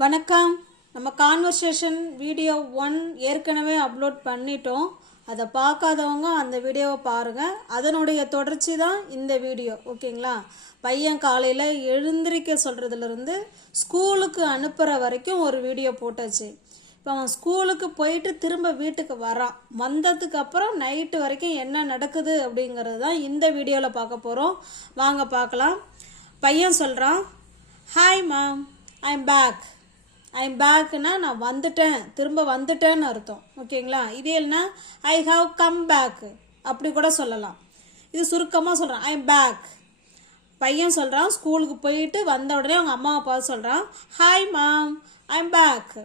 வணக்கம். நம்ம conversation video 1 ஏற்கனவே அப்லோட் பண்ணிட்டோம். அதை பார்க்காதவங்க அந்த வீடியோவை பாருங்கள். அதனுடைய தொடர்ச்சி தான் இந்த வீடியோ. ஓகேங்களா? பையன் காலையில் எழுந்திரிக்க சொல்கிறதுலேருந்து ஸ்கூலுக்கு அனுப்புகிற வரைக்கும் ஒரு வீடியோ போட்டாச்சு. இப்போ அவன் ஸ்கூலுக்கு போயிட்டு திரும்ப வீட்டுக்கு வரான். வந்ததுக்கு அப்புறம் நைட்டு வரைக்கும் என்ன நடக்குது அப்படிங்கிறது தான் இந்த வீடியோவில் பார்க்க போகிறோம். வாங்க பார்க்கலாம். பையன் சொல்கிறான், hi mom, I'm back. I'm பேக்குன்னா நான் வந்துட்டேன், திரும்ப வந்துட்டேன்னு அர்த்தம். ஓகேங்களா? இதே இல்லைன்னா ஐ ஹாவ் கம் பேக் அப்படி கூட சொல்லலாம். இது சுருக்கமாக சொல்கிறான், ஐம் பேக். பையன் சொல்கிறான், ஸ்கூலுக்கு போயிட்டு வந்த உடனே அவங்க அம்மாவை பார்த்து சொல்கிறான், hi mom, I'm back.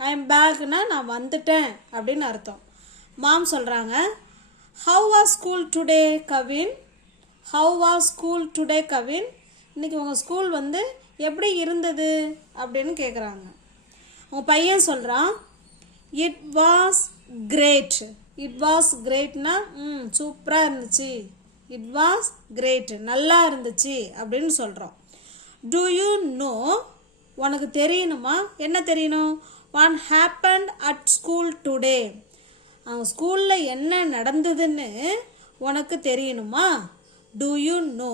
I'm பேக்குன்னா நான் வந்துட்டேன் அப்படின்னு அர்த்தம். மாம் சொல்கிறாங்க, how was school today Kavin? How was school today Kavin? இன்றைக்கி உங்கள் ஸ்கூல் எப்படி இருந்தது அப்படின்னு கேட்குறாங்க. உங்கள் பையன் சொல்கிறான், it was great. It was கிரேட்னா சூப்பராக இருந்துச்சு. இட் வாஸ் கிரேட், நல்லா இருந்துச்சு அப்படின்னு சொல்கிறோம். Do you know? உனக்கு தெரியணுமா? என்ன தெரியணும்? What happened at school today? அவங்க ஸ்கூலில் என்ன நடந்ததுன்னு உனக்கு தெரியணுமா? Do you know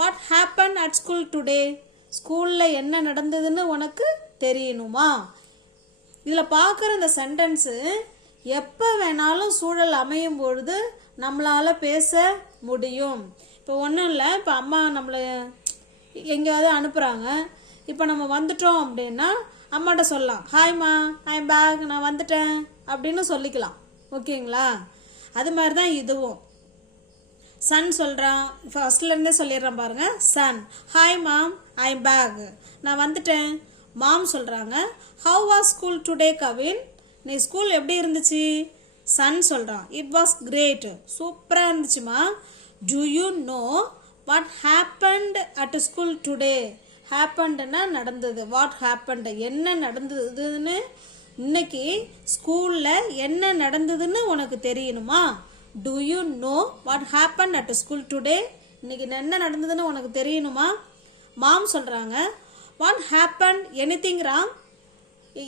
what happen at school today? ஸ்கூலில் என்ன நடந்ததுன்னு உனக்கு தெரியணுமா? இதில் பார்க்குற இந்த சென்டென்ஸு எப்போ வேணாலும் சூழல் அமையும் பொழுது நம்மளால் பேச முடியும். இப்போ ஒன்றும் இல்லை, இப்போ அம்மா நம்மளை எங்கேயாவது அனுப்புகிறாங்க. இப்போ நம்ம வந்துட்டோம் அப்படின்னா அம்மாட்ட சொல்லலாம், ஹாய்மா, ஐம் பேக், நான் வந்துட்டேன் அப்படின்னு சொல்லிக்கலாம். ஓகேங்களா? அது மாதிரி தான் இதுவும். சன் சொல்கிறான், ஃபர்ஸ்ட்லேருந்தே சொல்லிடுறான் பாருங்க. Son, hi mom, I'm back, நான் வந்துட்டேன். மாம் சொல்கிறாங்க, how was school today Kavin? நீ ஸ்கூல் எப்படி இருந்துச்சு? சன் சொல்கிறான், இட் வாஸ் கிரேட், சூப்பராக இருந்துச்சுமா. Do you know what happened at school today? ஹேப்பன்ட்னா நடந்தது. வாட் ஹேப்பன்ட் என்ன நடந்ததுன்னு, இன்னைக்கு ஸ்கூலில் என்ன நடந்ததுன்னு உனக்கு தெரியணுமா? Do you know what happen at school today? இன்னைக்கு என்ன நடந்ததுன்னு உனக்கு தெரியணுமா? மாம் சொல்கிறாங்க, வாட் ஹேப்பன் எனிதிங் ராங்?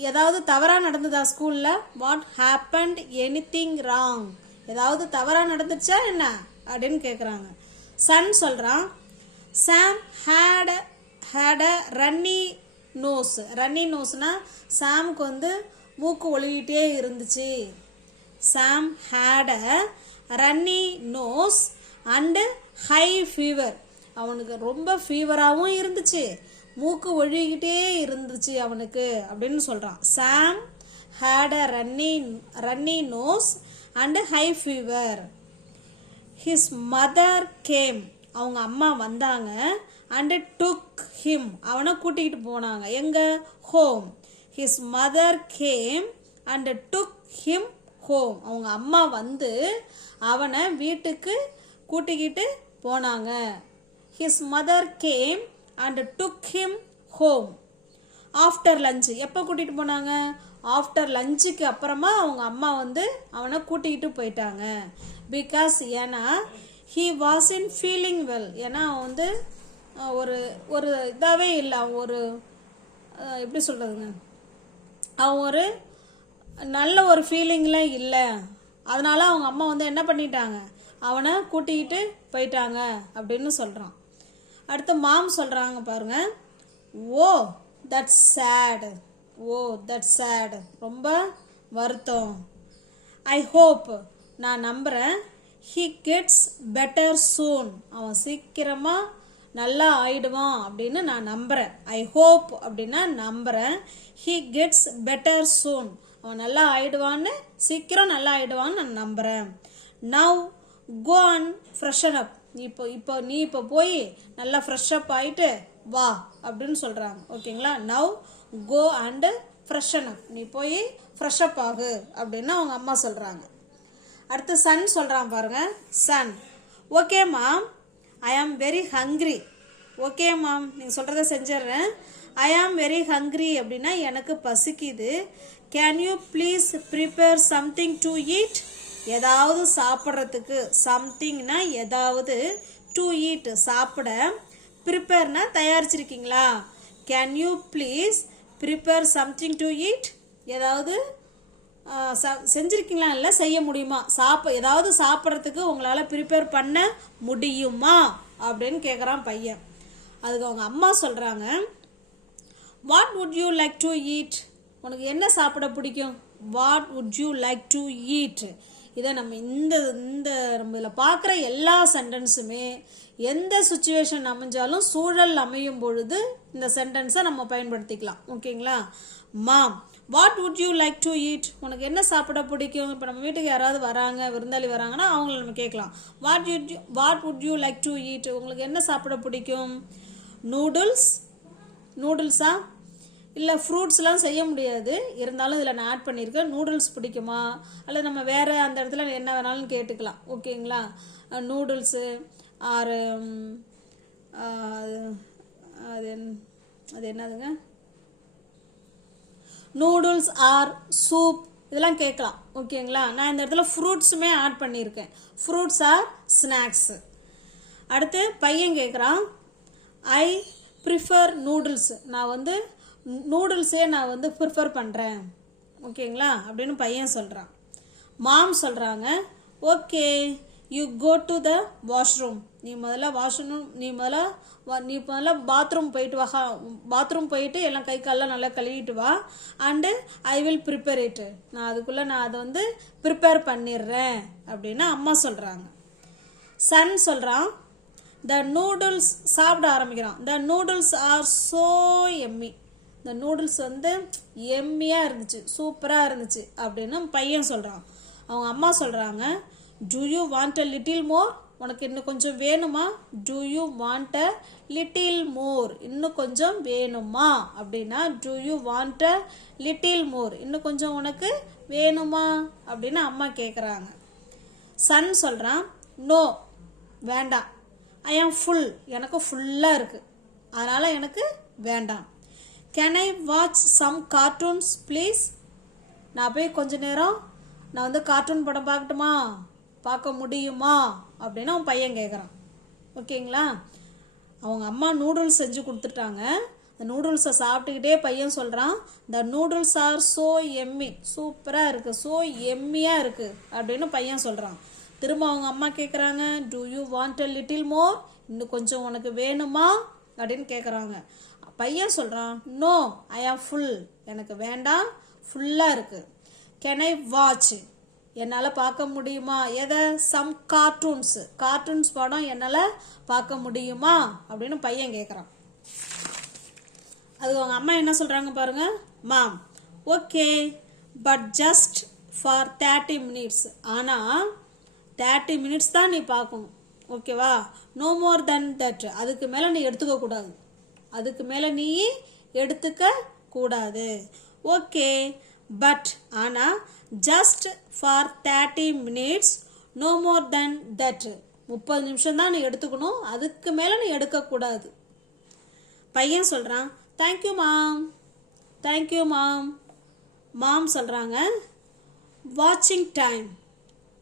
ஏதாவது தவறாக நடந்ததா ஸ்கூலில்? What happen anything wrong? ஏதாவது தவறாக நடந்துச்சா என்ன அப்படின்னு கேட்குறாங்க. சன் சொல்கிறான், Sam had a runny nose. Runny நோஸ்னா சாமுக்கு மூக்கு ஒழுகிட்டே இருந்துச்சு. Sam had a runny nose and high fever. அவனுக்கு ரொம்ப ஃபீவராகவும் இருந்துச்சு, மூக்கு ஒழுகிட்டே இருந்துச்சு அவனுக்கு அப்படின்னு சொல்கிறான். Sam had a runny nose and high fever. His mother came. அவங்க அம்மா வந்தாங்க. And took him. அவனை கூட்டிகிட்டு போனாங்க. எங்கே? Home. His mother came and took him home. அவங்க அம்மா அவனை வீட்டுக்கு கூட்டிக்கிட்டு போனாங்க. His mother came and took him home. After lunch. எப்போ கூட்டிகிட்டு போனாங்க? ஆஃப்டர் லஞ்சுக்கு அப்புறமா அவங்க அம்மா அவனை கூட்டிக்கிட்டு போயிட்டாங்க. பிகாஸ் ஏன்னா he was in feeling well. ஏன்னா அவன் ஒரு ஒரு இதாகவே இல்லை. அவன் ஒரு எப்படி சொல்கிறதுங்க, அவன் ஒரு நல்ல ஒரு ஃபீலிங்கில் இல்லை. அதனால அவங்க அம்மா என்ன பண்ணிட்டாங்க, அவனை கூட்டிக்கிட்டு போயிட்டாங்க அப்படின்னு சொல்கிறான். அடுத்து மாம் சொல்கிறாங்க பாருங்க, oh that's sad. Oh that's sad, ரொம்ப வருத்தம். ஐ ஹோப், நான் நம்புகிறேன். He gets better soon. அவன் சீக்கிரமாக நல்லா ஆயிடுவான் அப்படின்னு நான் நம்புகிறேன். ஐ ஹோப் அப்படின்னா நம்புகிறேன். He gets better soon. அவன் நல்லா ஆயிடுவான்னு, சீக்கிரம் நல்லா ஆயிடுவான்னு நான் நம்புகிறேன். நவ் கோ அண்ட் ஃப்ரெஷன் அப். நீ இப்போ போய் நல்லா ஃப்ரெஷ்அப் ஆகிட்டு வா அப்படின்னு சொல்கிறாங்க. ஓகேங்களா? நவ் கோ அண்டு ஃப்ரெஷன் அப். நீ போய் ஃப்ரெஷ்அப் ஆகு அப்படின்னு அவங்க அம்மா சொல்கிறாங்க. அடுத்து சன் சொல்கிறான் பாருங்க. Sun, okay mom, I am very hungry. Okay மாம், நீங்கள் சொல்கிறத செஞ்சிட்றேன். ஐ ஆம் வெரி ஹங்க்ரி அப்படின்னா எனக்கு பசிக்குது. Can you please prepare something to eat? ஏதாவது சாப்பிட்றதுக்கு. சம்திங்னா ஏதாவது, டு ஈட் சாப்பிட, ப்ரிப்பேர்னா தயாரிச்சிருக்கீங்களா? Can you please prepare something to eat. ஏதாவது செஞ்சுருக்கீங்களா, இல்லை செய்ய முடியுமா, ஏதாவது சாப்பிட்றதுக்கு உங்களால் ப்ரிப்பேர் பண்ண முடியுமா அப்படின்னு கேட்குறான் பையன். அதுக்கு அவங்க அம்மா சொல்கிறாங்க, what would you like to eat, உனக்கு என்ன சாப்பிட பிடிக்கும், what would you like to eat. இதை நம்ம நம்ம இதில் பார்க்குற எல்லா சென்டென்ஸுமே எந்த சுச்சுவேஷன் அமைஞ்சாலும் சூழல் அமையும் பொழுது இந்த சென்டென்ஸை நம்ம பயன்படுத்திக்கலாம். ஓகேங்களா? Mom, what would you like to eat, உனக்கு என்ன சாப்பிட பிடிக்கும். இப்போ நம்ம வீட்டுக்கு யாராவது வராங்க, விருந்தாளி வராங்கன்னா அவங்கள நம்ம கேட்கலாம், what would you like to eat, உங்களுக்கு என்ன சாப்பிட பிடிக்கும். நூடுல்ஸா, இல்லை ஃப்ரூட்ஸ்லாம் செய்ய முடியாது, இருந்தாலும் இதில் நான் ஆட் பண்ணியிருக்கேன். நூடுல்ஸ் பிடிக்குமா, அல்லது நம்ம வேறு அந்த இடத்துல என்ன வேணாலும் கேட்டுக்கலாம். ஓகேங்களா? நூடுல்ஸு ஆர் அது என்னதுங்க, நூடுல்ஸ் ஆர் சூப், இதெல்லாம் கேட்கலாம். ஓகேங்களா? நான் இந்த இடத்துல ஃப்ரூட்ஸுமே ஆட் பண்ணியிருக்கேன். Fruits or snacks. அடுத்து பையன் கேட்குறான், ஐ ப்ரிஃபர் நூடுல்ஸ், நான் நூடுல்ஸே நான் ப்ரிஃபர் பண்ணுறேன். ஓகேங்களா? அப்படின்னு பையன் சொல்கிறான். மாம் சொல்கிறாங்க, okay you go to the washroom, நீ முதல்ல பாத்ரூம் போயிட்டு வா, பாத்ரூம் போயிட்டு எல்லாம் கை காலெலாம் நல்லா கழுவிட்டு வா, and I will prepare it, நான் அதுக்குள்ளே நான் அதை ப்ரிப்பேர் பண்ணிடுறேன் அப்படின்னு அம்மா சொல்கிறாங்க. சன் சொல்கிறான், த நூடுல்ஸ், சாப்பிட ஆரம்பிக்கிறான். த நூடுல்ஸ் ஆர் ஸோ எம்மி, இந்த நூடுல்ஸ் எம்மியாக இருந்துச்சு, சூப்பராக இருந்துச்சு அப்படின்னு பையன் சொல்கிறான். அவங்க அம்மா சொல்கிறாங்க, to you want a little more, உனக்கு இன்னும் கொஞ்சம் வேணுமா, to you want a little more, இன்னும் கொஞ்சம் வேணுமா அப்படின்னா, to you want a little more, இன்னும் கொஞ்சம் உனக்கு வேணுமா அப்படின்னு அம்மா கேட்குறாங்க. சன் சொல்கிறான், நோ வேண்டாம், ஐ ஆம் ஃபுல், எனக்கு ஃபுல்லாக இருக்குது, அதனால் எனக்கு வேண்டாம். Can I watch some cartoons please, நான் போய் கொஞ்ச நேரம் நான் கார்ட்டூன் படம் பார்க்கட்டுமா, பார்க்க முடியுமா அப்படின்னு அவன் பையன் கேட்குறான். ஓகேங்களா? அவங்க அம்மா நூடுல்ஸ் செஞ்சு கொடுத்துட்டாங்க. அந்த நூடுல்ஸை சாப்பிட்டுக்கிட்டே பையன் சொல்கிறான், த நூடுல்ஸ் ஆர் ஸோ எம்மி, சூப்பராக இருக்குது, ஸோ எம்மியாக இருக்குது அப்படின்னு பையன் சொல்கிறான். திரும்ப அவங்க அம்மா கேட்குறாங்க, to you want a little more, இன்னும் கொஞ்சம் உனக்கு வேணுமா அப்படின்னு கேட்குறாங்க. பையன் சொல்கிறான், நோ ஐ ஆம் ஃபுல், எனக்கு வேண்டாம், ஃபுல்லாக இருக்குது. கேன் ஐ வாட்ச், என்னால் பார்க்க முடியுமா, எதை, சம் கார்ட்டூன்ஸ் படம் என்னால் பார்க்க முடியுமா அப்படின்னு பையன் கேட்குறான். அதுக்கு அவங்க அம்மா என்ன சொல்கிறாங்க பாருங்க, mom okay but just for 30 minutes, ஆனால் 30 minutes தான் நீ பார்க்கணும். ஓகேவா? நோ மோர் தென் தட், அதுக்கு மேலே நீ எடுத்துக்க கூடாது. ஓகே பட் ஆனால் just for 30 minutes, no more than that, 30 நிமிஷம் தான் நீ எடுத்துக்கணும், அதுக்கு மேலே நீ எடுக்கக்கூடாது. பையன் சொல்கிறான், தேங்க்யூ மாம். மாம் சொல்கிறாங்க,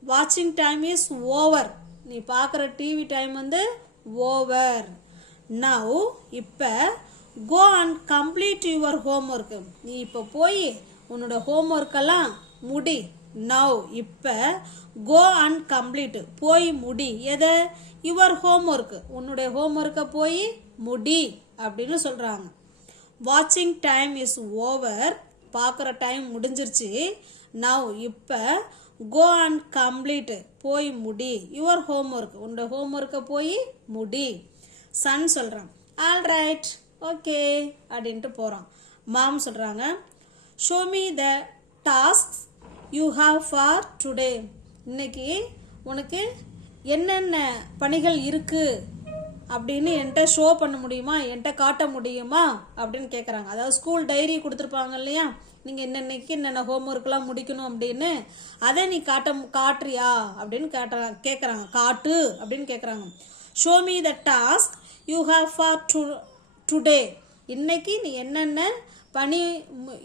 வாட்சிங் டைம் இஸ் ஓவர், நீ பார்க்குற டிவி டைம் ஓவர். நவ் இப்போ go and complete your homework, நீ இப்போ போய் உன்னோட ஹோம்ஒர்க்கெல்லாம் முடி. நவ் இப்போ கோ அண்ட் கம்ப்ளீட், போய் முடி, எதை, யுவர் ஹோம்ஒர்க், உன்னுடைய ஹோம்ஒர்க்கை போய் முடி அப்படின்னு சொல்கிறாங்க. வாட்சிங் டைம் இஸ் ஓவர், பார்க்குற டைம் முடிஞ்சிருச்சு. நவ் இப்போ கோ அண்ட் கம்ப்ளீட், போய் முடி, யுவர் ஹோம்ஒர்க், உன்னோட ஹோம்ஒர்க்கை போய் முடி. சன் சொல்கிறான், ஆல் ரைட் ஓகே அப்படின்ட்டு போகிறான். மாம் சொல்கிறாங்க, show me the tasks you have for today, இன்னைக்கு உனக்கு என்னென்ன பணிகள் இருக்குது அப்படின்னு என்கிட்ட ஷோ பண்ண முடியுமா, என்கிட்ட காட்ட முடியுமா அப்படின்னு கேட்குறாங்க. அதாவது ஸ்கூல் டைரி கொடுத்துருப்பாங்க இல்லையா, நீங்கள் என்னென்னைக்கு என்னென்ன ஹோம்ஒர்க்லாம் முடிக்கணும் அப்படின்னு, அதை நீ காட்டுறியா அப்படின்னு கேட்குறாங்க. காட்டு அப்படின்னு கேட்குறாங்க. Show me the task you have for today, இன்னைக்கு நீ என்னென்ன பணி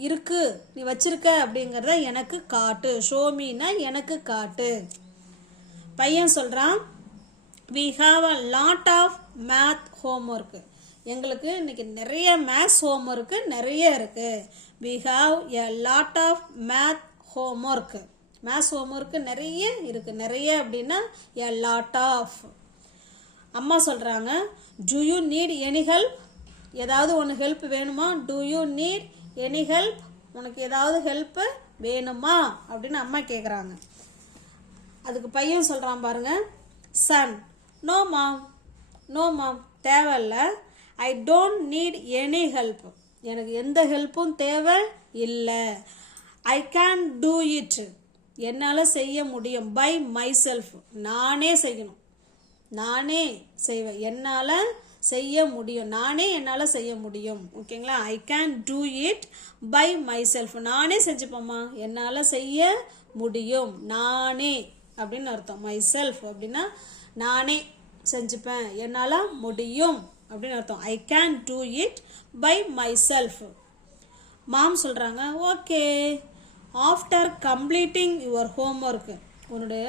இருக்கு நீ வச்சிருக்க அப்படிங்கிறத எனக்கு காட்டு. ஷோமின்னா எனக்கு காட்டு. பையன் சொல்கிறான், we have a lot of math homework, எங்களுக்கு இன்னைக்கு நிறைய மேத்ஸ் ஹோம்ஒர்க்கு நிறைய இருக்குது. we have a lot of math homework. Maths homework நிறைய இருக்குது. நிறைய அப்படின்னா a lot of. அம்மா சொல்கிறாங்க, do you need any help? ஏதாவது ஒன்று ஹெல்ப் வேணுமா? do you need any help? உனக்கு ஏதாவது ஹெல்ப்பு வேணுமா அப்படின்னு அம்மா கேட்குறாங்க. அதுக்கு பையன் சொல்கிறான் பாருங்க, சன், நோ மாம், நோ மாம், தேவையில்ல. I don't need any help, எனக்கு எந்த ஹெல்ப்பும் தேவை இல்லை. ஐ கேன் டூ இட், என்னால் செய்ய முடியும். பை மை செல்ஃப், நானே செய்யணும், நானே செய்வேன், என்னால் செய்ய முடியும், நானே என்னால் செய்ய முடியும். ஓகேங்களா? I can do it by myself, நானே செஞ்சுப்போம்மா, என்னால் செய்ய முடியும், நானே அப்படின்னு அர்த்தம். மை செல்ஃப் அப்படின்னா நானே செஞ்சுப்பேன், என்னால் முடியும் அப்படின்னு அர்த்தம். I can do it by myself. Mom சொல்கிறாங்க, okay, after completing your homework, உன்னுடைய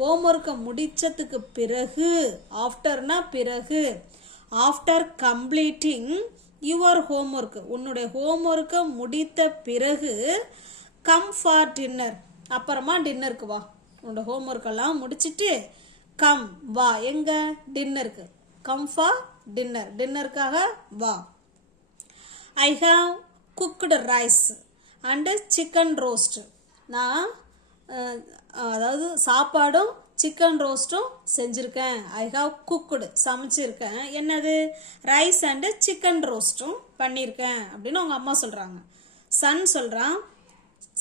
ஹோம்ஒர்க்கை முடித்ததுக்கு பிறகு, ஆஃப்டர்னா பிறகு, ஆஃப்டர் கம்ப்ளீட்டிங் யுவர் ஹோம்ஒர்க், உன்னுடைய ஹோம்ஒர்க்கை முடித்த பிறகு, கம் ஃபார் டின்னர், அப்புறமா டின்னருக்கு வா. உன்னோட ஹோம்ஒர்க்கெல்லாம் முடிச்சுட்டு கம், வா, எங்க? டின்னருக்கு. கம் ஃபார் டின்னர், டின்னருக்காக வா. I have cooked rice and chicken roast, நான் அதாவது சாப்பாடும் சிக்கன் ரோஸ்ட்டும் செஞ்சுருக்கேன். ஐ ஹாவ் குக்குடு, சமைச்சிருக்கேன். என்னது? ரைஸ் அண்டு சிக்கன் ரோஸ்ட்டும் பண்ணியிருக்கேன் அப்படின்னு அவங்க அம்மா சொல்கிறாங்க. சன் சொல்கிறான்,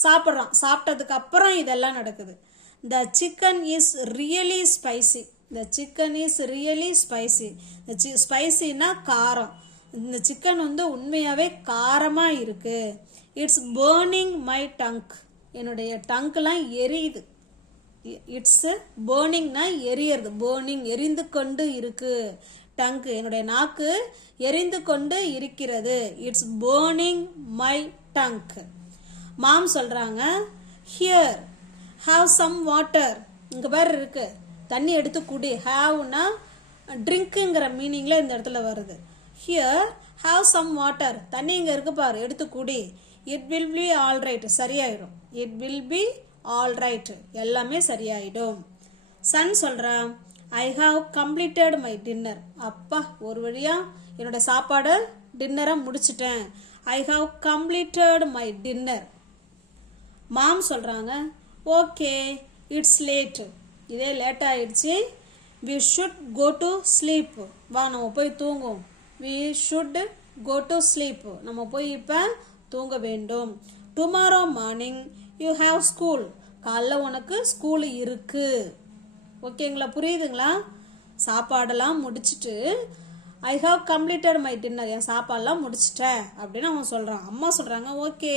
சாப்பிட்றான், சாப்பிட்டதுக்கு அப்புறம் இதெல்லாம் நடக்குது. The chicken is really spicy, the chicken is really spicy, ஸ்பைசின்னா காரம். இந்த சிக்கன் வந்து உண்மையாகவே காரமாக இருக்குது. இட்ஸ் பேர்னிங் மை டங்க், என்னுடைய டங்க்லாம் எரியுது. இட்ஸ் பேர்னிங்னா எரியறது, பேர்னிங் எரிந்து கொண்டு இருக்கு. டங்க், என்னுடைய நாக்கு எரிந்து கொண்டு இருக்கிறது. It's burning my tongue. Mom சொல்கிறாங்க, ஹியர் ஹாவ் சம் வாட்டர், இங்கே பேர் இருக்கு, தண்ணி எடுத்து குடி. ஹாவ்னா ட்ரிங்க்குங்கிற மீனிங்கில் இந்த இடத்துல வருது. ஹியர் ஹாவ் சம் வாட்டர், தண்ணி இங்கே இருக்கு பாரு, எடுத்து குடி. It will be all right, சரியாயிடும். It will be all right, எல்லாமே சரியாயிடும். சன் சொல்கிறான், I have completed my dinner, அப்பா ஒரு வழியாக என்னோட சாப்பாடு டின்னரை முடிச்சிட்டேன். I have completed my dinner. Mom சொல்கிறாங்க, ஓகே, இட்ஸ் லேட், இதே லேட் ஆயிடுச்சு. We should go to sleep, வா நம்ம போய் தூங்குவோம். We should go to sleep, நம்ம போய் இப்போ தூங்க வேண்டும். Tomorrow morning you have school, காலைல உனக்கு ஸ்கூல் இருக்கு. ஓகேங்களா? புரியுதுங்களா? சாப்பாடெல்லாம் முடிச்சுட்டு I have completed my dinner, என் சாப்பாடெல்லாம் முடிச்சிட்டேன் அப்படின்னு அவன் சொல்கிறான். அம்மா சொல்கிறாங்க, ஓகே,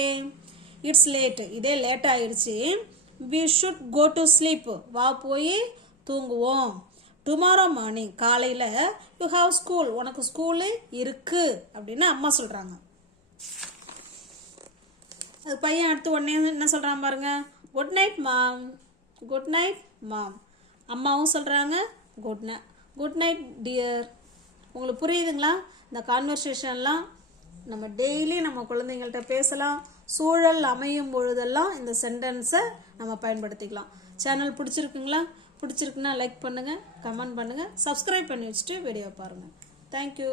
இட்ஸ் லேட், இதே லேட் ஆயிடுச்சு. We should go to sleep, வா போய் தூங்குவோம். டுமாரோ மார்னிங், காலையில் யூ ஹாவ் ஸ்கூல், உனக்கு ஸ்கூலு இருக்கு அப்படின்னு அம்மா சொல்கிறாங்க. அது பையன் அடுத்து உடனே என்ன சொல்கிறான் பாருங்க, குட் நைட் மாம், குட் நைட் மாம். அம்மாவும் சொல்கிறாங்க, குட் நைட் டியர். உங்களுக்கு புரியுதுங்களா? இந்த கான்வர்சேஷன்லாம் நம்ம டெய்லி நம்ம குழந்தைங்கள்ட்ட பேசலாம். சூழல் அமையும் பொழுதெல்லாம் இந்த சென்டென்ஸை நம்ம பயன்படுத்திக்கலாம். சேனல் பிடிச்சிருக்குங்களா? பிடிச்சிருக்குன்னா லைக் பண்ணுங்கள், கமெண்ட் பண்ணுங்கள், சப்ஸ்கிரைப் பண்ணி வச்சுட்டு வீடியோ பாருங்கள். தேங்க்யூ.